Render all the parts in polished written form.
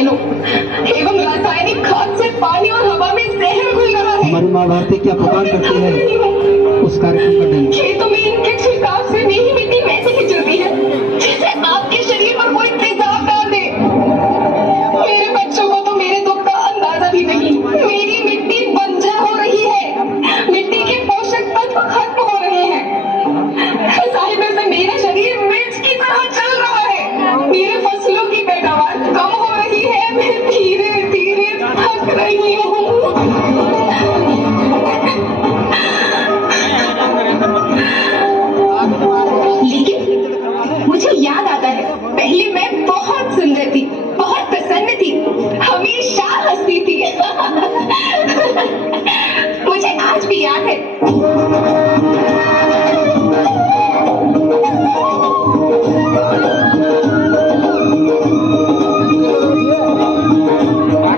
रसायनों एवं रासायनिक खाद से पानी और हवा में जहर घुल रहा है। हमारी माँ भारती क्या पुकार करती है उस कार्यक्रम का दिन। खेतों में इनके छिड़काव से मेरी मिट्टी वैसे ही चलती है जैसे आपके शरीर पर कोई तेजाब डाल दे। मेरे बच्चों को तो मेरे दुख का अंदाजा भी नहीं। मेरी मिट्टी बंजर हो रही है, मिट्टी के पोषक तत्व खत्म हो रहे हैं। साहिबे से मेरा शरीर मिर्च की तरह चल रहा है। मेरे फसलों की पैदावार कम हो रही है। मैं धीरे धीरे थक रही हूँ। लेकिन मुझे याद आता है, पहले मैं बहुत सुंदर थी, बहुत प्रसन्न थी, हमेशा हंसती थी। मुझे आज भी याद है।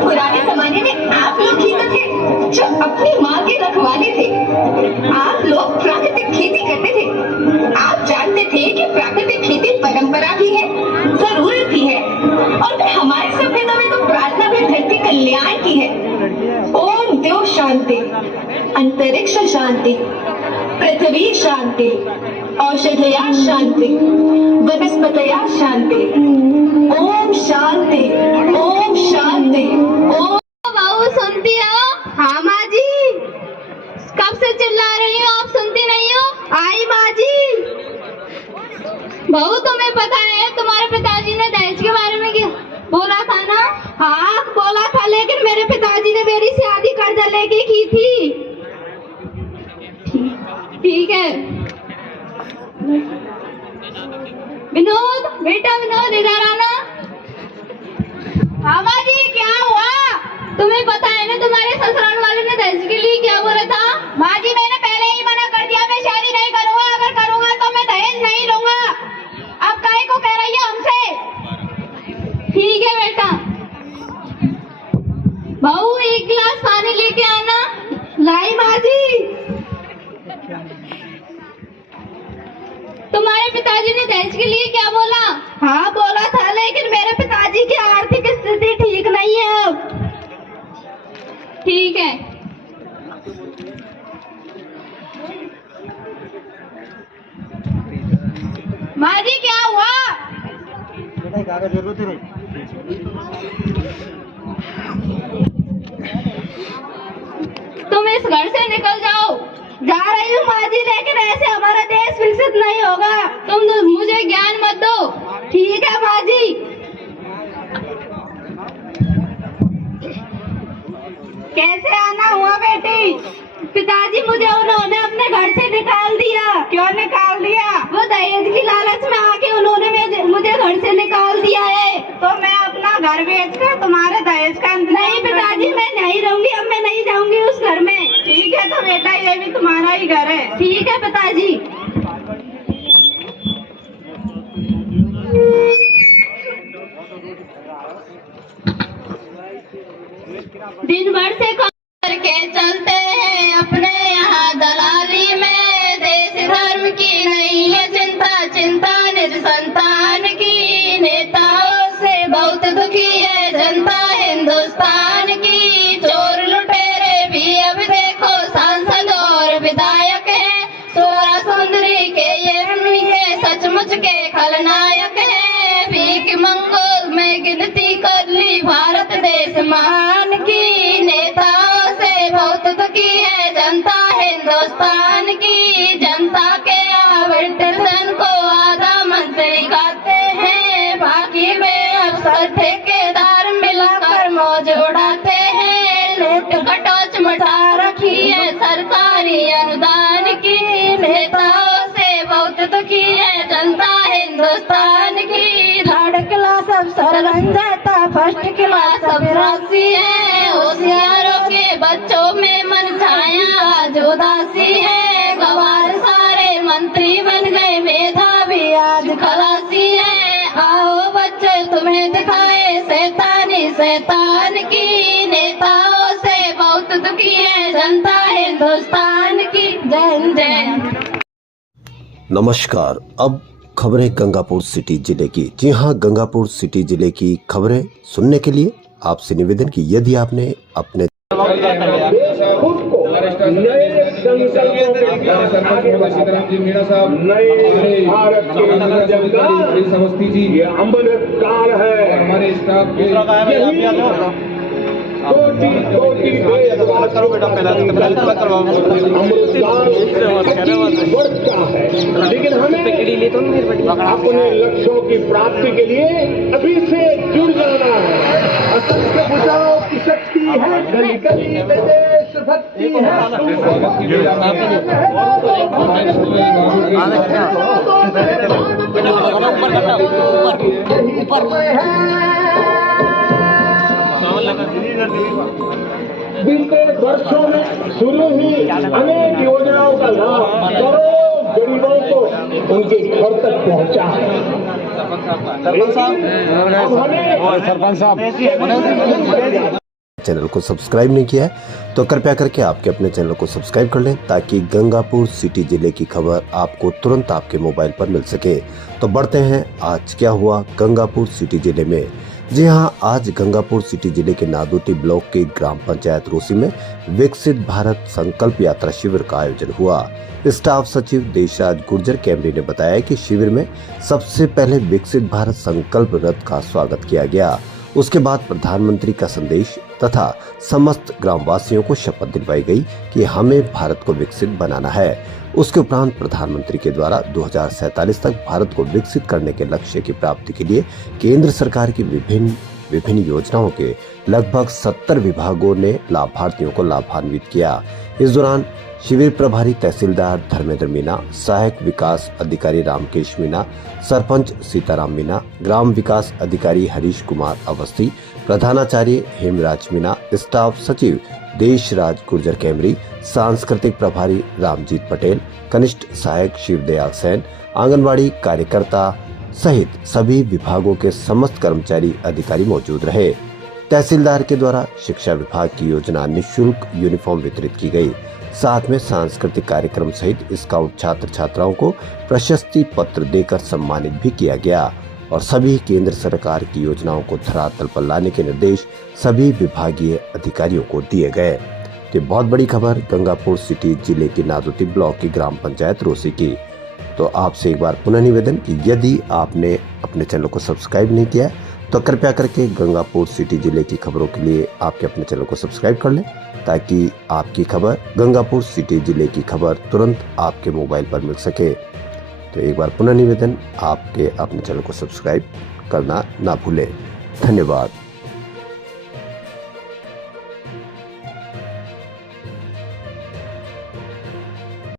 पुराने जमाने में आप लोग ही तो थे जो अपनी माँ के रखवाले थे। आप लोग प्राकृतिक खेती करते थे। आप जानते थे कि प्राकृतिक खेती परंपरा भी है, जरूरत भी है, और फिर हमारी सभ्यता में तो प्रार्थना भी धरती कल्याण की है। ओम देव शांति, अंतरिक्ष शांति, पृथ्वी शांति, औषधया शांति, वनस्पतया शांति। ओम शांति, ओम शांति, ओम। बहू सुनती हो? हाँ माँ जी। कब से चिल्ला रही हो, आप सुनती नहीं हो? आई माँ जी। बहू तुम्हें पता है तुम्हारे पिताजी ने दहेज के बारे में क्या बोला था ना? हाँ बोला था, लेकिन मेरे पिताजी ने मेरी शादी कर्जा लेके की थी। ठीक है। विनोद, बेटा विनोद इधर आना। हाँ माँ जी, क्या हुआ? तुम्हें पता है ना तुम्हारे ससुराल वाले ने दहेज के लिए क्या बोला था? माँ जी मैंने पहले ही मना कर दिया, मैं शादी नहीं करूँगा। अगर करूँगा तो मैं दहेज नहीं लूँगा। अब काहे को कह रही है हमसे? ठीक है बेटा। बहू एक गिलास पानी लेके आना। लाई माँ जी। तुम्हारे पिताजी ने दहेज के लिए क्या बोला? हाँ बोला था, लेकिन मेरे पिताजी की आर्थिक स्थिति ठीक नहीं है अब। ठीक है। माँ जी क्या हुआ? जरूरत नहीं। तुम इस घर से निकल जाओ। जा रही हूँ माँ जी, लेकिन ऐसे हमारा देश विकसित नहीं होगा। तुम मुझे ज्ञान मत दो। ठीक है माँ जी। कैसे आना हुआ बेटी? पिताजी मुझे उन्होंने अपने घर से निकाल दिया। क्यों निकाल दिया? वो दहेज की लालच में आके उन्होंने मुझे घर से निकाल दिया है। तो मैं अपना घर बेच कर तुम्हारे दहेज का नहीं पिताजी, मैं नहीं रहूंगी। अब मैं नहीं जाऊंगी उस घर में। ठीक है तो बेटा, ये भी तुम्हारा ही घर है। ठीक है पिताजी। दिन भर से करके चलते हैं अपने यहाँ दलाली में। देश धर्म की नहीं है चिंता, चिंता निज संतान की। नेताओं से बहुत दुखी है जनता हिंदुस्तान की। चोर लुटेरे भी अब देखो सांसद और विधायक हैं। सोरा सुंदरी के ये के सचमुच के खलनायक हैं। भीख मंगोल में गिनती कर ली भारत देश महान की। नेताओं से बहुत दुखी है जनता हिंदुस्तान की। जनता के आवंटन को आधा मंत्री खाते हैं। बाकी में अफसर ठेकेदार मिलाकर मौज उड़ाते हैं। लूट कटोच मचा रखी है सरकारी अनुदान की। नेताओं से बहुत दुखी है जनता हिंदुस्तान की। थर्ड क्लास अफसर बन जाता, फर्स्ट क्लास अभिरासी है। होशियारों के बच्चों में मन छाया आज उदासी है। गवार सारे मंत्री बन गए, मेधावी आज खलासी है। आओ बच्चे तुम्हें दिखाए शैतानी शैतान की। नेताओं से बहुत दुखी है जनता हिंदुस्तान की। जय जय। नमस्कार। अब खबरें गंगापुर सिटी जिले की। जी हां, गंगापुर सिटी जिले की खबरें सुनने के लिए आपसे निवेदन कि यदि आपने अपने नए संकल्पों के साथ आगे सीताराम जी मीणा साहब नए भारत के निर्माण का समस्ती जी ये अमृत काल है। हमारे स्टाफ के कोटि कोटि करो बेटा वर्ष का है, लेकिन हमें अपने लक्ष्यों की प्राप्ति के लिए अभी से जुड़ जाना है। असंख्य भुजाओं की शक्ति है, गली गली में देश भक्ति बीते वर्षों में शुरू ही अनेक योजनाओं का लाभ करोड़ों गरीबों को उनके घर तक पहुंचा है। सरपंच साहब चैनल को सब्सक्राइब नहीं किया है तो कृपया करके आपके अपने चैनल को सब्सक्राइब कर लें ताकि गंगापुर सिटी जिले की खबर आपको तुरंत आपके मोबाइल पर मिल सके। तो बढ़ते हैं, आज क्या हुआ गंगापुर सिटी जिले में। जी हां, आज गंगापुर सिटी जिले के नादोती ब्लॉक के ग्राम पंचायत रोसी में विकसित भारत संकल्प यात्रा शिविर का आयोजन हुआ। स्टाफ सचिव देशराज गुर्जर कैमरे ने बताया कि शिविर में सबसे पहले विकसित भारत संकल्प रथ का स्वागत किया गया। उसके बाद प्रधानमंत्री का संदेश तथा समस्त ग्रामवासियों को शपथ दिलवाई गई कि हमें भारत को विकसित बनाना है। उसके उपरांत प्रधानमंत्री के द्वारा 2047 तक भारत को विकसित करने के लक्ष्य की प्राप्ति के लिए केंद्र सरकार की विभिन्न योजनाओं के लगभग 70 विभागों ने लाभार्थियों को लाभान्वित किया। इस दौरान शिविर प्रभारी तहसीलदार धर्मेंद्र मीणा, सहायक विकास अधिकारी रामकेश मीणा, सरपंच सीताराम मीणा, ग्राम विकास अधिकारी हरीश कुमार अवस्थी, प्रधानाचार्य हेमराज मीणा, स्टाफ सचिव देशराज गुर्जर कैमरी, सांस्कृतिक प्रभारी रामजीत पटेल, कनिष्ठ सहायक शिवदयाल सेन, आंगनबाड़ी कार्यकर्ता सहित सभी विभागों के समस्त कर्मचारी अधिकारी मौजूद रहे। तहसीलदार के द्वारा शिक्षा विभाग की योजना निःशुल्क यूनिफॉर्म वितरित की गई। साथ में सांस्कृतिक कार्यक्रम सहित स्काउट छात्र छात्राओं को प्रशस्ति पत्र देकर सम्मानित भी किया गया और सभी केंद्र सरकार की योजनाओं को धरातल पर लाने के निर्देश सभी विभागीय अधिकारियों को दिए गए। तो बहुत बड़ी खबर गंगापुर सिटी जिले के नादोती ब्लॉक की ग्राम पंचायत रोसी की। तो आपसे एक बार पुनः निवेदन कि यदि आपने अपने चैनल को सब्सक्राइब नहीं किया तो कृपया करके गंगापुर सिटी जिले की खबरों के लिए आपके अपने चैनल को सब्सक्राइब कर लें ताकि आपकी खबर गंगापुर सिटी जिले की खबर तुरंत आपके मोबाइल पर मिल सके। तो एक बार पुनः निवेदन, आपके अपने चैनल को सब्सक्राइब करना ना भूलें। धन्यवाद।